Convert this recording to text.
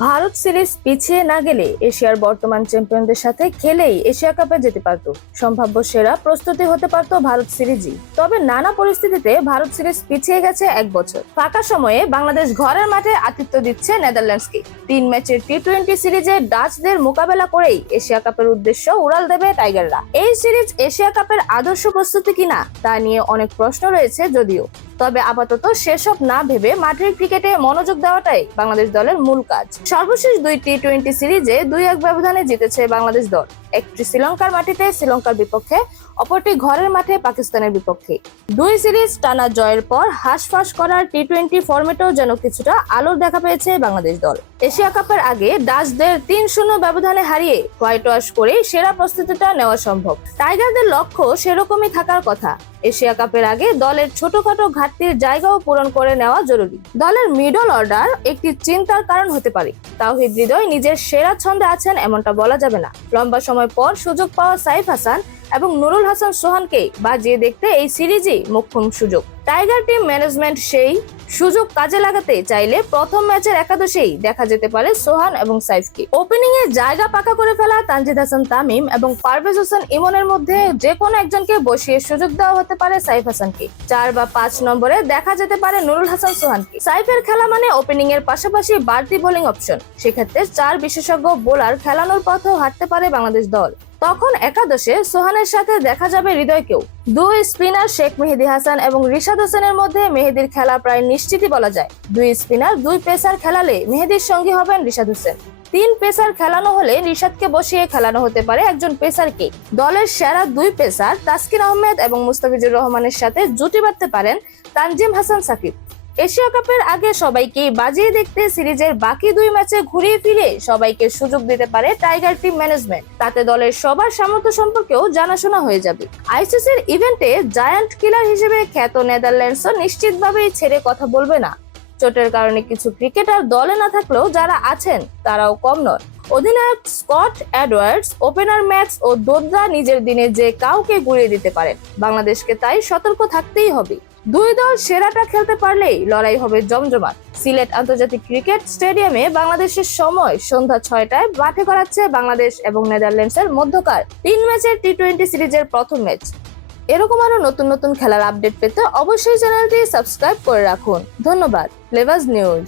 Bharat series পিছিয়ে না গেলে এশিয়ার বর্তমান চ্যাম্পিয়নদের সাথে খেলেই এশিয়া কাপে যেতে পারত। সম্ভাব্য সেরা প্রস্তুতি হতে পারত ভারত সিরিজই। তবে নানা পরিস্থিতিতে ভারত সিরিজ পিছিয়ে গেছে এক বছর। ফাঁকা সময়ে বাংলাদেশ ঘরের মাঠে আতিথ্য দিচ্ছে নেদারল্যান্ডসকে। তিন ম্যাচের টি টোয়েন্টি সিরিজে ডাচদের মোকাবেলা করেই এশিয়া কাপের উদ্দেশ্য উড়াল দেবে টাইগাররা। এই সিরিজ এশিয়া কাপের আদর্শ প্রস্তুতি কিনা তা নিয়ে অনেক প্রশ্ন রয়েছে যদিও। তবে আপাতত সেসব না ভেবে মাঠের ক্রিকেটে মনোযোগ দেওয়াটাই বাংলাদেশ দলের মূল কাজ। সর্বশেষ দুই টি টোয়েন্টি সিরিজে দুই এক ব্যবধানে জিতেছে বাংলাদেশ দল। একটি শ্রীলঙ্কার মাটিতে, শ্রীলঙ্কার বিপক্ষে, অপরটি ঘরের মাঠে পাকিস্তানের বিপক্ষে। দুই সিরিজ টানা জয়ের পর হাঁসফাঁস করার টি টোয়েন্টি ফরম্যাটেও যেন কিছুটা আলোর দেখা পেয়েছে বাংলাদেশ দল। এশিয়া কাপের আগে ডাচদের তিন শূন্য ব্যবধানে হারিয়ে হোয়াইট ওয়াশ করে সেরা প্রস্তুতিটা নেওয়া সম্ভব। টাইগারদের লক্ষ্য সেরকমই থাকার কথা। এশিয়া কাপের আগে দলের ছোটখাটো ঘাটতির জায়গাও পূরণ করে নেওয়া জরুরি। দলের মিডল অর্ডার একটি চিন্তার কারণ হতে পারে। তাওহিদ হৃদয় নিজের সেরা ছন্দে আছেন এমনটা বলা যাবে না। লম্বা সময় পর সুযোগ পাওয়া সাইফ হাসান এবং নুরুল হাসান সোহানকে বাজিয়ে দেখতে এই সিরিজই মোক্ষম সুযোগ। টাইগার টিম ম্যানেজমেন্ট সেই সুযোগ কাজে লাগাতে চাইলে প্রথম ম্যাচের একাদশেই দেখা যেতে পারে সোহান এবং সাইফকে। ওপেনিং এ জায়গা পাকা করে ফেলা তানজিদ হাসান তামিম এবং পারভেজ হোসেন ইমনের মধ্যে যে কোনো একজনকে বসিয়ে সুযোগ দেওয়া হতে পারে সাইফ হাসানকে। চার বা পাঁচ নম্বরে দেখা যেতে পারে নুরুল হাসান সোহানকে। সাইফের খেলা মানে ওপেনিং এর পাশাপাশি বাড়তি বোলিং অপশন সেক্ষেত্রে চার বিশেষজ্ঞ বোলার খেলানোর পথেও হাঁটতে পারে বাংলাদেশ দল। তখন একাদশে সোহানের সাথে দেখা যাবে হৃদয়কেও। দুই স্পিনার শেখ মেহেদি হাসান এবং রিশাদ হোসেনের মধ্যে মেহেদির খেলা প্রায় নিশ্চিতই বলা যায়। দুই স্পিনার, দুই পেসার খেলালে মেহেদির সঙ্গী হবেন রিশাদ হোসেন। তিন পেসার খেলানো হলে রিশাদকে বসিয়ে খেলানো হতে পারে একজন পেসারকে। দলের সেরা দুই পেসার তাসকিন আহমেদ এবং মুস্তাফিজুর রহমানের সাথে জুটি বাঁধতে পারেন তানজিম হাসান সাকিব। এশিয়া কাপের আগে সবাইকে বাজিয়ে দেখতে সিরিজের বাকি দুই ম্যাচে ঘুরিয়ে ফিরে সবাইকে সুযোগ দিতে পারে টাইগার টিম ম্যানেজমেন্ট। তাতে দলের সবার সামর্থ্য সম্পর্কেও জানাশোনা হয়ে যাবে। আইসিসির ইভেন্টে জায়ান্ট কিলার হিসেবে খ্যাত নেদারল্যান্ডসও নিশ্চিতভাবেই ছেড়ে কথা বলবে না। চোটের কারণে কিছু ক্রিকেটার দলে না থাকলেও যারা আছেন, তারাও কম নয় অধিনায়ক Scott Edwards opener Max O'Dowd নিজের দিনে যে কাউকে গুড়িয়ে দিতে পারেন, বাংলাদেশকে তাই সতর্ক থাকতেই হবে। দুই দল সেরাটা খেলতে পারলেই লড়াই হবে জমজমাট। সিলেট আন্তর্জাতিক ক্রিকেট স্টেডিয়ামে বাংলাদেশের সময় সন্ধ্যা ছয়টায় মাঠে করাচ্ছে বাংলাদেশ এবং নেদারল্যান্ডসের মধ্যকার। তিন ম্যাচের টি টোয়েন্টি সিরিজের প্রথম ম্যাচ। এরকম আরও নতুন নতুন খেলার আপডেট পেতে অবশ্যই চ্যানেলটি সাবস্ক্রাইব করে রাখুন। ধন্যবাদ। লেভাস নিউজ